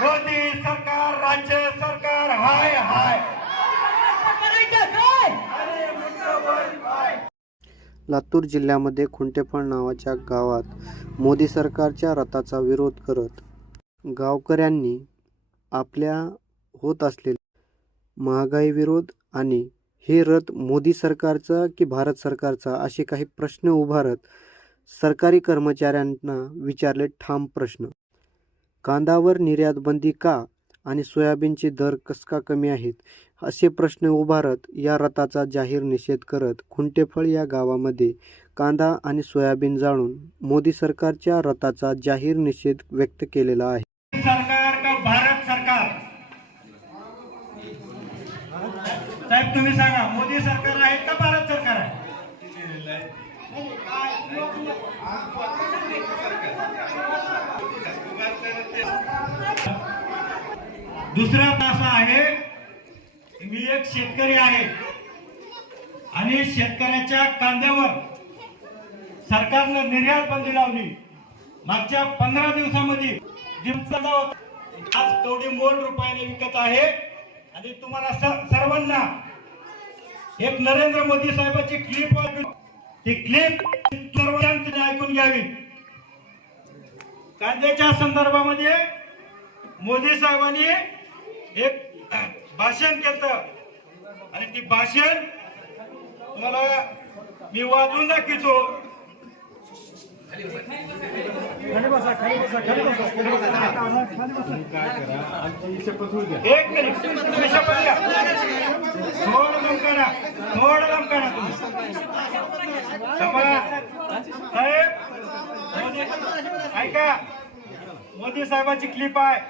मोदी सरकार राज्य सरकार हाय हाय. लातूर जिल्ह्यामध्ये खुंटेफळ नावाच्या गावात मोदी सरकारच्या रथाचा विरोध करत गावकऱ्यांनी आपल्या होत असलेल्या महागाई विरोध आणि हे रथ मोदी सरकारचा की भारत सरकारचा असे काही प्रश्न उभारत सरकारी कर्मचाऱ्यांना विचारले ठाम प्रश्न. कांदावर निर्यात बंदी का आणि सोयाबीनचे दर कस का कमी आहेत? असे प्रश्न उभारत या रथाचा जाहीर निषेध करत खुंटेफळ या गावामध्ये कांदा आणि सोयाबीन जाळून मोदी सरकारच्या रथाचा जाहीर निषेध व्यक्त केलेला आहे. सरकार का भारत सरकार? साहेब तुम्ही सांगा मोदी सरकार आहे का भारत सरकार आहे? दुसरा असा आहे. मी एक शेतकरी आहे. आणि शेतकऱ्याच्या कांद्यावर सरकारनं निर्यात बंदी लावली. मागच्या पंधरा दिवसामध्ये जिमचा आज तेवढी मोल रुपयाने विकत आहे. आणि तुम्हाला सर्वांना एक नरेंद्र मोदी साहेबाची क्लिप ती क्लिप सर्वांनी ऐकून घ्यावी. कांद्याच्या संदर्भामध्ये मोदी साहेबांनी एक भाषण केलं. आणि ती भाषण तुम्हाला मी वाजवून दाखवतो. एक मिनिट शपथ घ्या. थोडं ऐका, मोदी साहेबाची क्लिप आहे.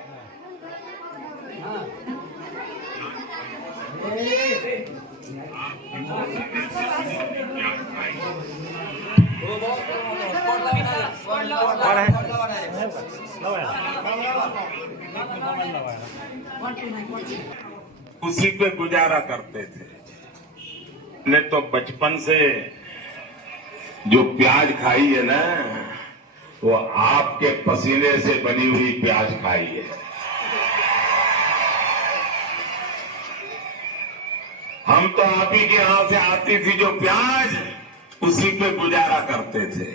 उसी पे गुजारा करते थे। ने तो बचपन से जो प्याज खाई है ना वो आपके पसीने से बनी हुई प्याज खाई है। हम तो आप ही के यहाँ से आती थी जो प्याज, उसी पे गुजारा करते थे।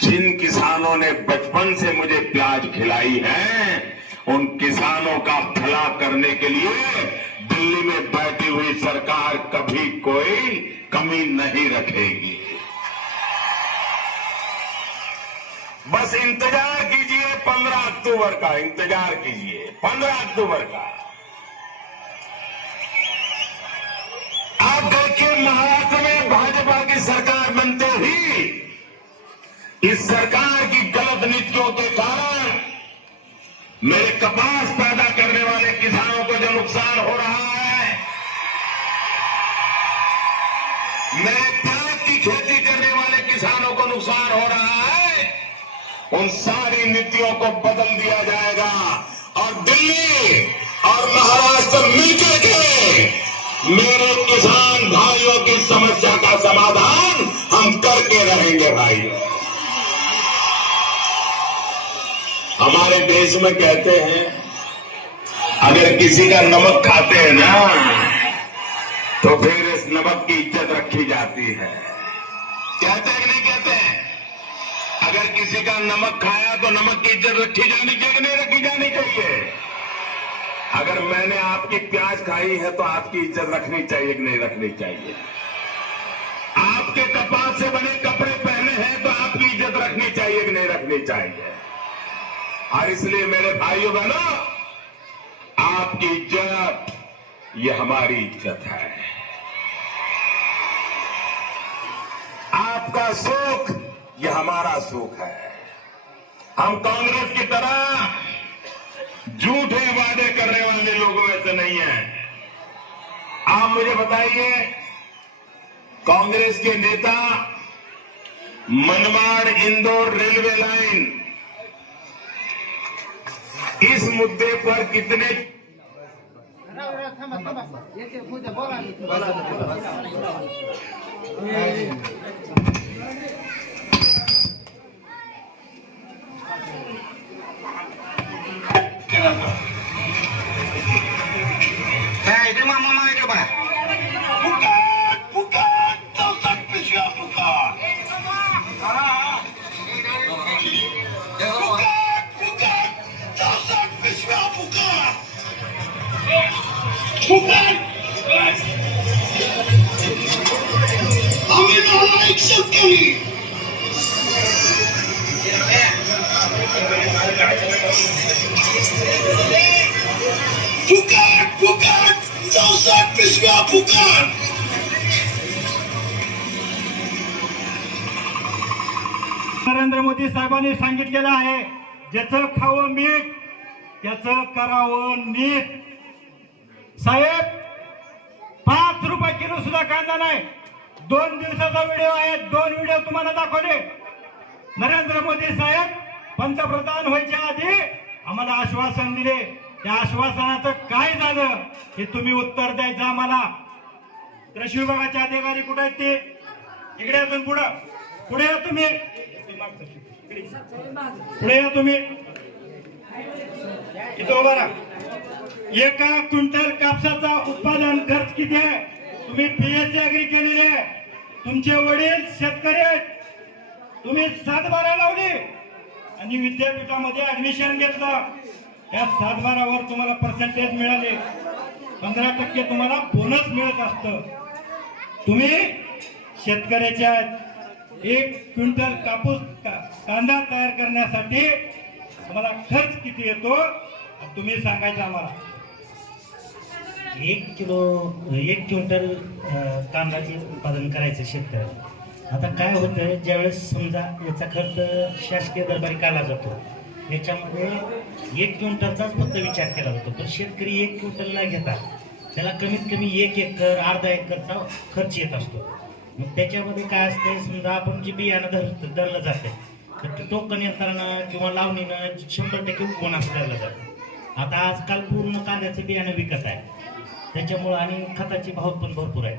जिन किसानों ने बचपन से मुझे प्याज खिलाई है, उन किसानों का भला करने के लिए दिल्ली में बैठी हुई सरकार कभी कोई कमी नहीं रखेगी। बस इंतज़ार कीजिए पंद्रह अक्टूबर का, इंतज़ार कीजिए, पंद्रह अक्टूबर का। आप देखिए, महाराष्ट्र में भाजपा की सरकार बनते ही इस सरकार की गलत नीतियों के कारण मेरे कपास पैदा करने वाले किसानों को जो नुकसान हो रहा है, मेरे प्याज की खेती करने वाले किसानों को नुकसान हो रहा है उन सारी नीतियों को बदल दिया जाएगा। और दिल्ली और महाराष्ट्र मिलकर के मेरे किसान भाइयों की समस्या का समाधान हम करके रहेंगे भाइयों हमारे देश में कहते हैं, अगर किसी का नमक खाते हैं ना तो फिर इस नमक की इज़्ज़त रखी जाती है। कहते हैं अगर किसी का नमक खाया तो नमक की इज़्ज़त रखी जानी चाहिए, नहीं रखी जानी चाहिए। अगर मैंने आपकी प्याज खाई है तो आपकी इज़्ज़त रखनी चाहिए कि नहीं रखनी चाहिए? आपके कपास से बने कपड़े पहने हैं तो आपकी इज़्ज़त रखनी चाहिए कि नहीं रखनी चाहिए? और इसलिए मेरे भाइयों बहनों, आपकी इज़्ज़त, ये हमारी इज़्ज़त है। आपका सुख ये हमारा सुख है। हम कांग्रेस की तरह झूठे वादे करने वाले लोगों में से नहीं है। आप मुझे बताइए कांग्रेस के नेता मनमाड़ इंदौर रेलवे लाइन इस मुद्दे पर कितने फुकट आम्ही नालायक शेतकरी फुकट फुकट चौसष्ट पिशव्या फुकट नरेंद्र मोदी साहेबांनी सांगितलेलं आहे ज्याचं खावं मीठ त्याचं करावं नीट. साहेब पाच रुपये किलो सुद्धा कांदा नाही. दोन दिवसाचा व्हिडिओ आहे दोन व्हिडिओ तुम्हाला दाखवले. नरेंद्र मोदी साहेब पंतप्रधान व्हायच्या आधी आम्हाला आश्वासन दिले. त्या आश्वासनाचं काय झालं हे तुम्ही उत्तर द्यायचं आम्हाला. कृषी विभागाचे अधिकारी कुठे आहेत ते? इकडे अजून पुढं. पुढे या तुम्ही. पुढे या तुम्ही. इथं उभा राहा. एका क्विंटल कापसाचा उत्पादन खर्च किती आहे? तुम्ही पीएचडी अग्री केलेली आहे. तुमचे वडील शेतकरी आहेत. तुम्ही सातबारा लावली. आणि विद्यापीठामध्ये ऍडमिशन घेतलं. त्या सातबारावर तुम्हाला पर्सेंटेज मिळाले. पंधरा टक्के तुम्हाला बोनस मिळत असतं. तुम्ही शेतकऱ्याच्या एक क्विंटल कापूस का- कांदा तयार करण्यासाठी तुम्हाला खर्च किती येतो? तुम्ही सांगायचं आम्हाला. एक किलो एक क्विंटल अ, कांद्याचे उत्पादन करायचं शेतकऱ्याला. आता काय होतं ज्यावेळेस समजा याचा खर्च शासकीय दरबारी काढला जातो याच्यामध्ये एक क्विंटलचाच फक्त विचार केला जातो. पण शेतकरी एक क्विंटल न घेता त्याला कमीत कमी एक एकर अर्धा एकरचा खर्च येत असतो. मग त्याच्यामध्ये काय असते समजा आपण जे बियाणं धर धरलं जाते तर ते टोकन यंत्रानं किंवा लावणीनं शंभर टक्के बोनस धरलं जातं. आता आजकाल पूर्ण कांद्याचं बियाणं विकत आहे. त्याच्यामुळं आणि खताचे भाव पण भरपूर आहेत.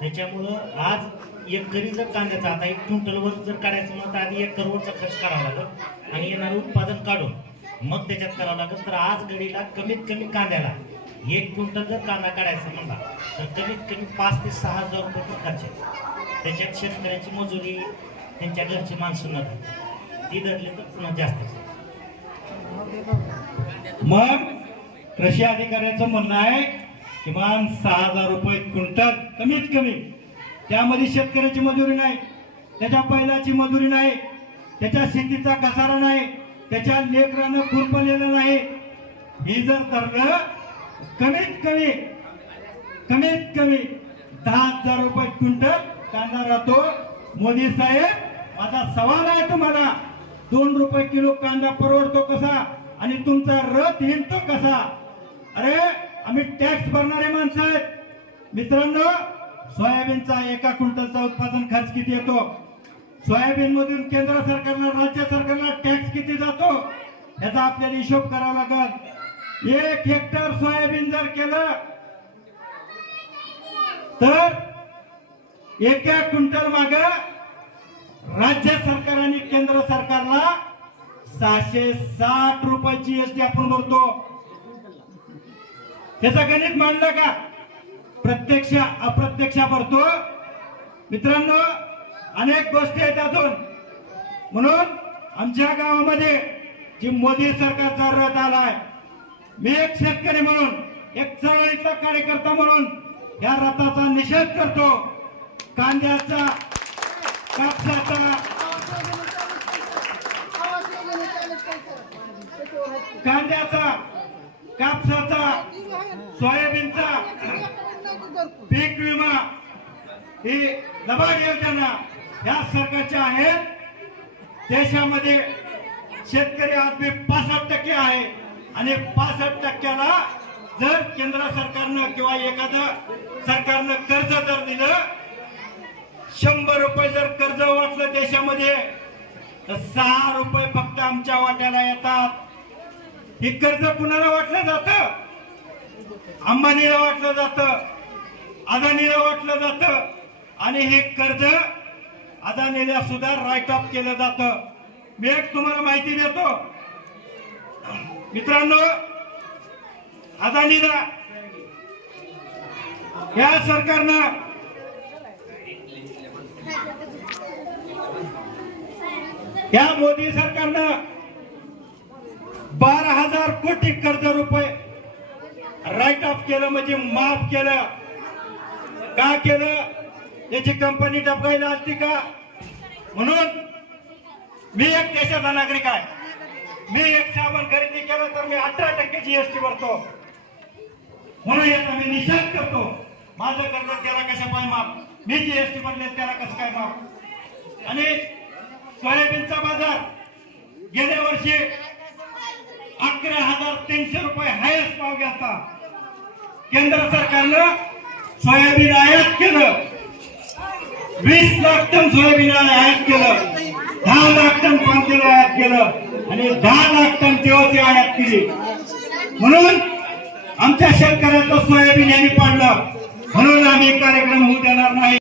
त्याच्यामुळं आज एकरी जर कांद्याचा आता एक क्विंटलवर जर काढायचं म्हणलं तर आधी एक करोडचा खर्च करावा लागेल आणि येणारं उत्पादन काढून मग त्याच्यात करावं लागेल. तर आज घडीला कमीत कमी कांद्याला एक क्विंटल जर कांदा काढायचा म्हणला तर कमीत कमी पाच ते सहा हजार रुपये खर्च आहे त्याच्यात शेतकऱ्याची मजुरी त्यांच्या घरची माणसं न ती धरली तर पुन्हा जास्त मग कृषी अधिकाऱ्याचं म्हणणं आहे किमान सहा हजार रुपये क्विंटल कमीत कमी. त्यामध्ये शेतकऱ्याची मजुरी नाही त्याच्या बैलाची मजुरी नाही त्याच्या शेतीचा घसारा नाही त्याच्या लेकरानं खुरपलेलं नाही. हे जर धरलं कमीत कमी कमीत कमी दहा हजार रुपये क्विंटल कांदा राहतो. मोदी साहेब माझा सवाल आहे तुम्हाला. दोन रुपये किलो कांदा परवडतो कसा? आणि तुमचा रथ हिंडतो कसा? अरे आम्ही टॅक्स भरणारे माणसं आहेत. मित्रांनो सोयाबीनचा एका क्विंटलचा उत्पादन खर्च किती येतो? सोयाबीन मधून केंद्र सरकारला राज्य सरकारला टॅक्स किती जातो? याचा आपल्याला हिशोब करावा लागल. एक हेक्टर सोयाबीन जर केलं तर एका क्विंटल माग राज्य सरकार आणि केंद्र सरकारला सहाशे साठ रुपये जीएसटी आपण भरतो. त्याचं गणित मांडलं का? प्रत्यक्ष अप्रत्यक्ष भरतो. मित्रांनो अनेक गोष्टी आहेत अजून. म्हणून आमच्या गावामध्ये जी मोदी सरकारचा रथ आलाय मी एक शेतकरी म्हणून एक चळवळीतला कार्यकर्ता म्हणून या रथाचा निषेध करतो. कांद्याचा कापसाचा. कांद्याचा कापसाचा सोयाबीनचा पीक विमा ही दबाग योजना ह्या सरकारच्या आहेत देशामध्ये शेतकरी आदमी पासष्ट टक्के आहे. आणि पासष्ट टक्क्याला जर केंद्र सरकारनं किंवा एखादं सरकारनं कर्ज जर दिलं शंभर रुपये जर कर्ज वाटलं देशामध्ये तर सहा रुपये फक्त आमच्या वाट्याला येतात. हे कर्ज कुणाला वाटलं जातं? अंबानीला वाटलं जातं अदानीला वाटलं जातं आणि हे कर्ज अदानीला सुद्धा राईट ऑफ केलं जातं. मी एक तुम्हाला माहिती देतो. मित्रांनो अदानीला या सरकारनं या मोदी सरकारनं बारा हजार कोटी कर्ज रुपये राईट ऑफ केलं म्हणजे माफ केलं. का केलं? याची कंपनी डबकायला असती का? म्हणून मी एक देशाचा नागरिक आहे. मी एक साबण खरेदी केलं तर मी अठरा टक्के जीएसटी भरतो. म्हणून याचा मी निषेध करतो. माझं कर्ज त्याला कसं पाय माफ. मी जीएसटी भरले त्याला कसं काय माफ? आणि सोयाबीनचा बाजार. गेल्या वर्षी अकरा हजार तीनशे रुपये हायस्ट भाव घेतला केंद्र सरकारनं सोयाबीन आयात केलं. वीस लाख टन सोयाबीन आयात केलं. दहा लाख टन पामतेल आयात केलं? आणि दहा लाख टन तेवती आयात केली. म्हणून आमच्या शेतकऱ्याचं सोयाबीन यांनी पाडलं. म्हणून आम्ही कार्यक्रम होऊ देणार नाही.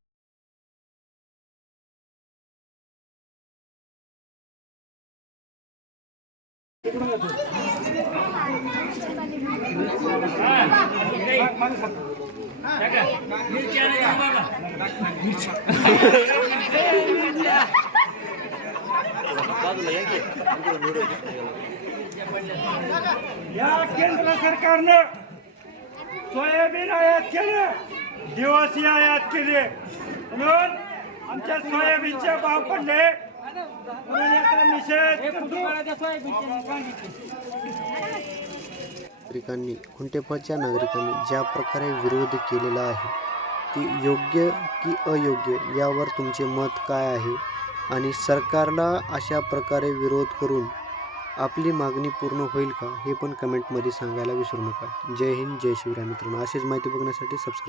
या केंद्र सरकारनं सोयाबीन आयात केलं दिवसी आयात केले म्हणून आमच्या सोयाबीनचे भाव पडले म्हणून याचा निषेध करतो. नागरिकांनी खुंटेफळच्या नागरिकांनी ज्या प्रकारे विरोध केलेला आहे ती योग्य की अयोग्य यावर तुमचे मत काय आहे? आणि सरकारला अशा प्रकारे विरोध करून आपली मागणी पूर्ण होईल का? हे पण कमेंटमध्ये सांगायला विसरू नका. जय हिंद जय शिवराय मित्रांनो. अशीच माहिती बघण्यासाठी सबस्क्राईब